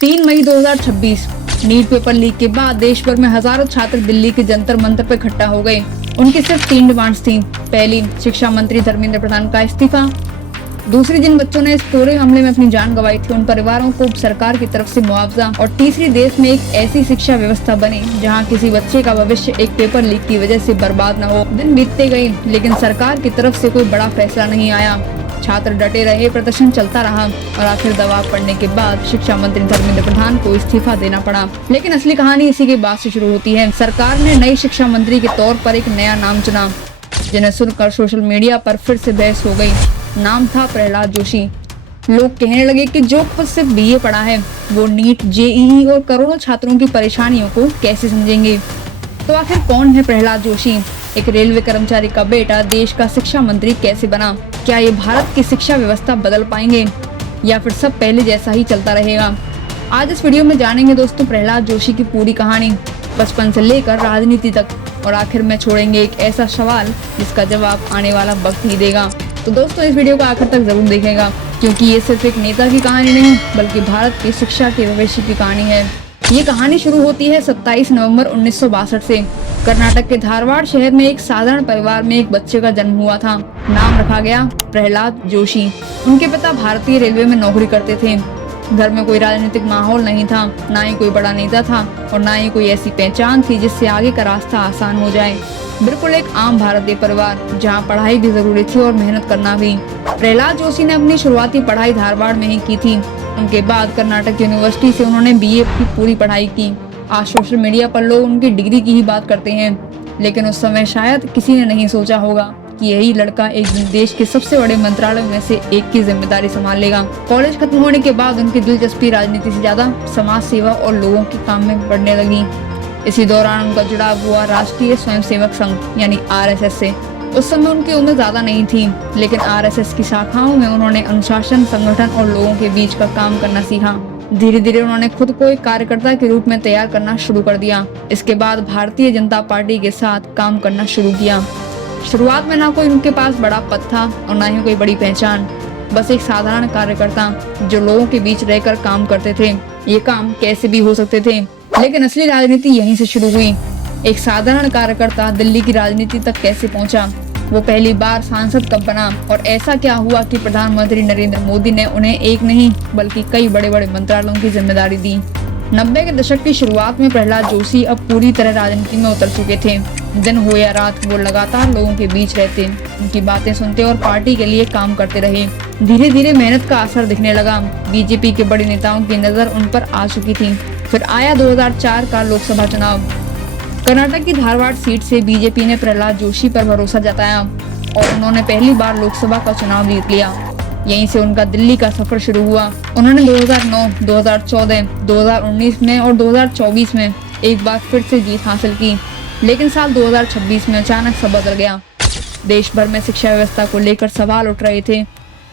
3 मई 2026 NEET paper leak के बाद देश भर में हजारों छात्र दिल्ली के जंतर मंतर पर इकट्ठा हो गए। उनकी सिर्फ 3 डिमांड्स थी। पहली, शिक्षा मंत्री धर्मेंद्र प्रधान का इस्तीफा। दूसरी, जिन बच्चों ने इस पूरे हमले में अपनी जान गंवाई थी उन परिवारों को सरकार की तरफ से मुआवजा। और तीसरी, देश में एक ऐसी शिक्षा व्यवस्था बने जहां किसी बच्चे का भविष्य एक पेपर लीक की वजह से बर्बाद न हो। दिन बीतते गए लेकिन सरकार की तरफ से कोई बड़ा फैसला नहीं आया। छात्र डटे रहे, प्रदर्शन चलता रहा और आखिर दबाव पड़ने के बाद शिक्षा मंत्री धर्मेंद्र प्रधान को इस्तीफा देना पड़ा। लेकिन असली कहानी इसी के बाद से शुरू होती है। सरकार ने नई शिक्षा मंत्री के तौर पर एक नया नाम चुना, जिन्हें सुनकर सोशल मीडिया पर फिर से बहस हो गई। नाम था प्रहलाद जोशी। लोग कहने लगे कि जो खुद सिर्फ बीए पढ़ा है वो नीट, जेईई और करोड़ों छात्रों की परेशानियों को कैसे समझेंगे। तो आखिर कौन है प्रहलाद जोशी? एक रेलवे कर्मचारी का बेटा देश का शिक्षा मंत्री कैसे बना? क्या ये भारत की शिक्षा व्यवस्था बदल पाएंगे या फिर सब पहले जैसा ही चलता रहेगा? आज इस वीडियो में जानेंगे दोस्तों प्रहलाद जोशी की पूरी कहानी, बचपन से लेकर राजनीति तक, और आखिर में छोड़ेंगे एक ऐसा सवाल जिसका जवाब आने वाला वक्त ही देगा। तो दोस्तों इस वीडियो को आखिर तक जरूर देखेगा, क्योंकि ये सिर्फ एक नेता की कहानी नहीं बल्कि भारत की शिक्षा के भविष्य की कहानी है। ये कहानी शुरू होती है 27 नवंबर 1962 से। कर्नाटक के धारवाड़ शहर में एक साधारण परिवार में एक बच्चे का जन्म हुआ था। नाम रखा गया प्रहलाद जोशी। उनके पिता भारतीय रेलवे में नौकरी करते थे। घर में कोई राजनीतिक माहौल नहीं था, ना ही कोई बड़ा नेता था और ना ही कोई ऐसी पहचान थी जिससे आगे का रास्ता आसान हो जाए। बिल्कुल एक आम भारतीय परिवार जहाँ पढ़ाई भी जरूरी थी और मेहनत करना भी। प्रहलाद जोशी ने अपनी शुरुआती पढ़ाई धारवाड़ में ही की थी। उनके बाद कर्नाटक यूनिवर्सिटी से उन्होंने बीए की पूरी पढ़ाई की। आज सोशल मीडिया पर लोग उनकी डिग्री की ही बात करते हैं, लेकिन उस समय शायद किसी ने नहीं सोचा होगा कि यही लड़का एक दिन देश के सबसे बड़े मंत्रालयों में से एक की जिम्मेदारी संभाल लेगा। कॉलेज खत्म होने के बाद उनकी दिलचस्पी राजनीति से ज्यादा समाज सेवा और लोगों के काम में बढ़ने लगी। इसी दौरान उनका जुड़ाव हुआ राष्ट्रीय स्वयंसेवक संघ यानी आरएसएस से। उस समय उनकी उम्र ज्यादा नहीं थी, लेकिन आरएसएस की शाखाओं में उन्होंने अनुशासन, संगठन और लोगों के बीच का काम करना सीखा। धीरे धीरे उन्होंने खुद को एक कार्यकर्ता के रूप में तैयार करना शुरू कर दिया। इसके बाद भारतीय जनता पार्टी के साथ काम करना शुरू किया। शुरुआत में ना कोई उनके पास बड़ा पद था और ना ही कोई बड़ी पहचान, बस एक साधारण कार्यकर्ता जो लोगों के बीच रहकर काम करते थे। ये काम कैसे भी हो सकते थे, लेकिन असली राजनीति यहीं से शुरू हुई। एक साधारण कार्यकर्ता दिल्ली की राजनीति तक कैसे पहुंचा, वो पहली बार सांसद कब बना और ऐसा क्या हुआ कि प्रधानमंत्री नरेंद्र मोदी ने उन्हें एक नहीं बल्कि कई बड़े बड़े मंत्रालयों की जिम्मेदारी दी। 90 के दशक की शुरुआत में प्रहलाद जोशी अब पूरी तरह राजनीति में उतर चुके थे। दिन हो या रात वो लगातार लोगों के बीच रहते, उनकी बातें सुनते और पार्टी के लिए काम करते रहे। धीरे धीरे मेहनत का असर दिखने लगा। बीजेपी के बड़े नेताओं की नजर उन पर आ चुकी थी। फिर आया 2004 का लोकसभा चुनाव। कर्नाटक की धारवाड़ सीट से बीजेपी ने प्रहलाद जोशी पर भरोसा जताया और उन्होंने पहली बार लोकसभा का चुनाव जीत लिया। यहीं से उनका दिल्ली का सफर शुरू हुआ। उन्होंने 2009, 2014, 2019 में और 2024 में एक बार फिर से जीत हासिल की। लेकिन साल 2026 में अचानक सब बदल गया। देश भर में शिक्षा व्यवस्था को लेकर सवाल उठ रहे थे।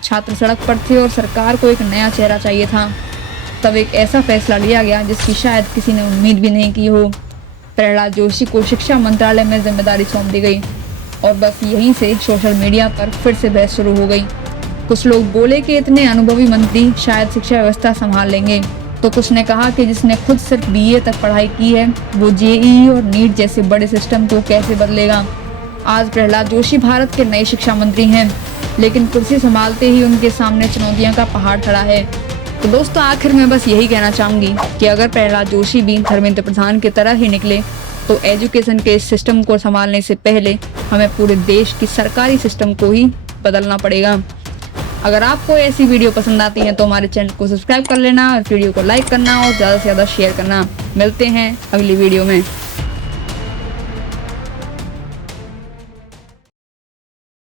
छात्र सड़क पर थे और सरकार को एक नया चेहरा चाहिए था। तब एक ऐसा फैसला लिया गया जिसकी शायद किसी ने उम्मीद भी नहीं की हो। प्रहलाद जोशी को शिक्षा मंत्रालय में जिम्मेदारी सौंप दी गई और बस यहीं से सोशल मीडिया पर फिर से बहस शुरू हो गई। कुछ लोग बोले कि इतने अनुभवी मंत्री शायद शिक्षा व्यवस्था संभाल लेंगे, तो कुछ ने कहा कि जिसने खुद सिर्फ बीए तक पढ़ाई की है वो जेईई और नीट जैसे बड़े सिस्टम को कैसे बदलेगा। आज प्रहलाद जोशी भारत के नए शिक्षा मंत्री हैं, लेकिन कुर्सी संभालते ही उनके सामने चुनौतियों का पहाड़ खड़ा है। तो दोस्तों आखिर में बस यही कहना चाहूंगी कि अगर प्रहलाद जोशी भी धर्मेंद्र प्रधान की तरह ही निकले तो एजुकेशन के इस सिस्टम को संभालने से पहले हमें पूरे देश की सरकारी सिस्टम को ही बदलना पड़ेगा। अगर आपको ऐसी वीडियो पसंद आती है तो हमारे चैनल को सब्सक्राइब कर लेना और वीडियो को लाइक करना और ज़्यादा से ज़्यादा शेयर करना। मिलते हैं अगली वीडियो में।